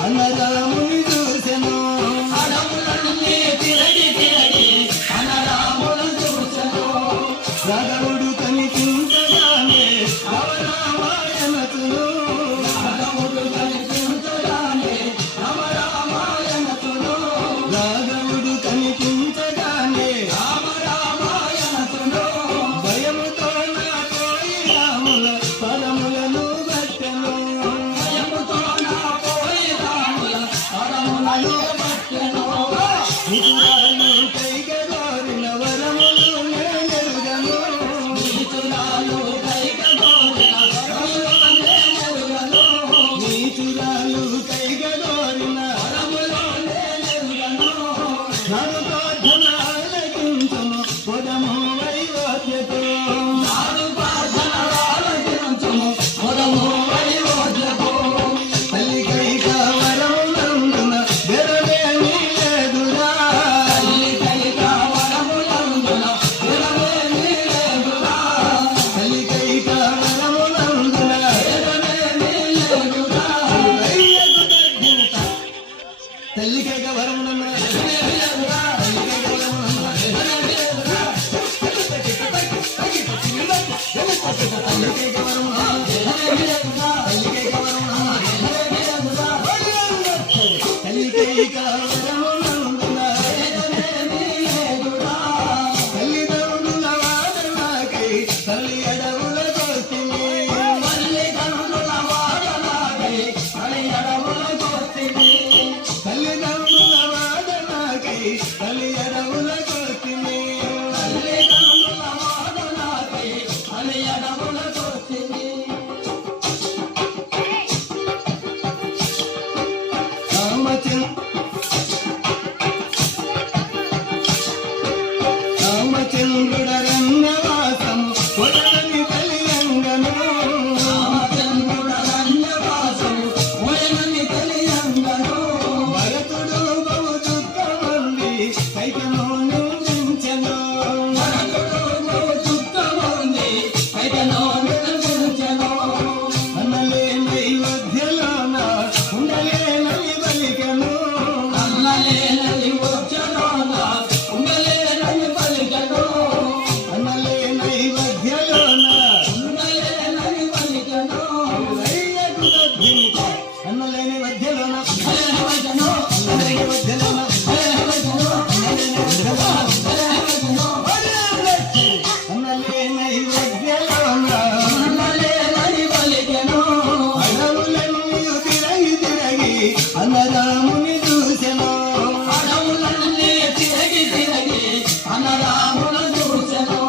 అన్నరాముని చూసెను అడవులన్నీ తిరగి తిరగి అన్నరామును చూసెను రాఘవుడు కనిపించగానే రామరామాయణతును రాఘవుడు కనిపించగానే రామరామాయణతును రాఘవుడు కనిపించగానే రామరామాయణతును భయముతో నా కోయి రాముల పదములను బట్టెను భయముతో నా కోయి రాముల పదములను బట్టెను నిజాలు కైగోరిన వరములు నేనెరుగను నీచురాలు కైగోరిన వరములు నేనెరుగను నీచురాలు కైగోరిన వరములు నేనెరుగను నన్ను ప్రార్థన ఆలకించును పొదము వైవోద్యతో నాడు ప్రార్థన ఆలకించును పొదము వైవోద్యతో తల్లికైక వరములందున బెరవేమీ లేదురా తల్లికైక వరములందున బెరవేమీ లేదురా తల్లికైక వరములందున బెరవేమీ లేదురా అయ్యకు తగ్గింత తల్లికైక వరములందున బెరవేమీ లేదురా తల్లికైక వరములందున బెరవేమీ లేదురా తల్లికైక వరములందున బెరవేమీ లేదురా తల్లికైక వరములందున బెరవేమీ లేదురా తల్లికైక వరములందున బెరవేమీ లేదురా తల్లిదండ్రుల వాదనకై తల్లి అడవులకొస్తిమి తల్లిదండ్రుల వాదనకై తల్లి అడవులకొస్తిమి తల్లిదండ్రుల వాదనకై తల్లి అడవులకొస్తిమి తల్లిదండ్రుల వాదనకై తల్లి అడవులకొస్తిమి రామచంద్రుడరణ్యవాసము పొదలని కలియంగను రామచంద్రుడరణ్యవాసము పొదలని కలియంగను భరతుడు బహు దుఃఖమంది కైకను నిందించెను భరతుడు బహు దుఃఖమంది కైకను నిందించెను అన్నలేని వధ్యలోన ఉండలేనని బలికెను అన్నలేనని వధ్యలోన ఉండలేనని బలికెను అన్నలేని వధ్యలోన ఉండలేనని బలికెను అయ్యకు తగ్గింత అన్నలేని వధ్యలోన బలికెను అన్నలేని వధ్యలోన బలికెను అన్నలేని వధ్యలోన బలికెను అన్నలేని వధ్యలోన ఉండలేనని బలికెను అడవులన్నీ తిరగి తిరగి అన్నరాముని చూసెను అడవులన్నీ తిరగి తిరగి అన్నరామును చూసెను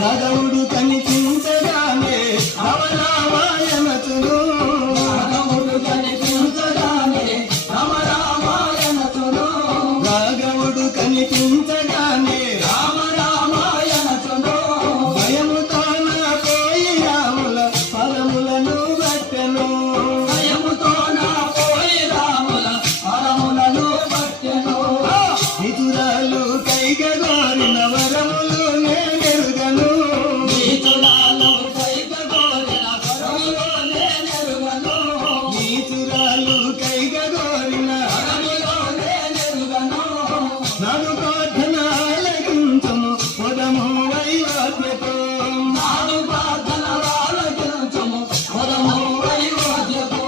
రాఘవుడు కనిపించగానే రామరామాయణతును రాఘవుడు కనిపించగానే రామరామాయణతును రాఘవుడు కనిపించగానే రామరామాయణతును భయముతో నా కోయి రాముల పదములను బట్టెను భయముతో నా కోయి రాముల పదములను బట్టెను నితురాలు కైగోరిన వరములు నేనెరుగను నీచురాలు కైగోరిన వరములు నేనెరుగను నీచురాలు కైగోరిన వరములు నేనెరుగను నాడు ప్రార్థన ఆలకించుము పొదము వైవాద్యతో నాడు ప్రార్థన ఆలకించుము పొదము వైవాద్యతో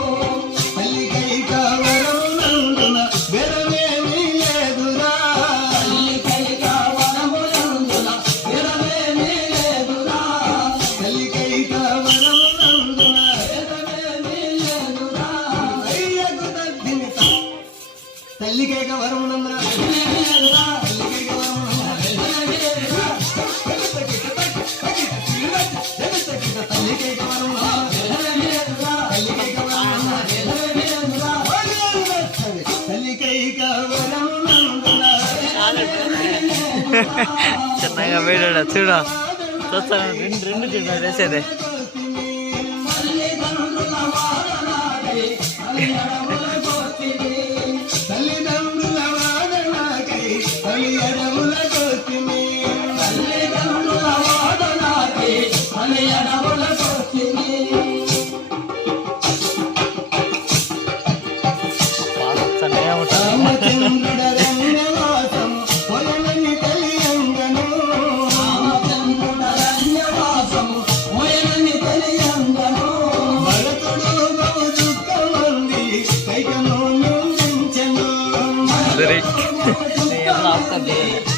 తల్లికైక వరములందున బెరవేమీ లేదురా తల్లికైక వరములందున బెరవేమీ లేదురా తల్లికైక వరములందున బెరవేమీ లేదురా అయ్యకు తగ్గింత తల్లికైక వరములందున బెరవేమీ లేదురా తల్లికైక వరములందున బెరవేమీ లేదురా తల్లికైక వరములందున బెరవేమీ లేదురా తల్లికైక వరములందున బెరవేమీ లేదురా తల్లికైక వరములందున చిన్నగా వేడాడు చూడ చూస్తాను రెండు చూడ వేసేదే తల్లిదండ్రుల సరే. నేను ఎప్పుడు ఆపుతాను.